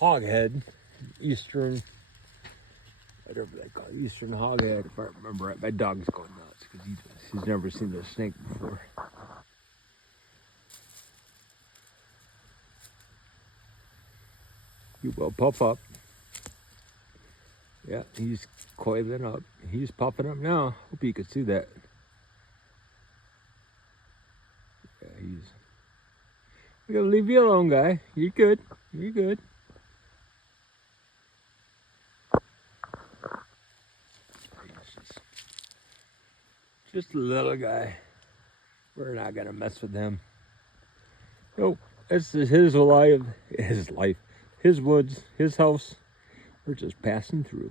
hoghead, eastern, whatever they call it, eastern hoghead, if I remember right. My dog's going nuts because he's never seen a snake before. He will puff up. Yeah, he's coiling up. He's puffing up now. Hope you could see that. Yeah, we're gonna leave you alone, guy. You're good. You're good. Just a little guy. We're not gonna mess with him. Nope. This is his life, his woods, his house. We're just passing through.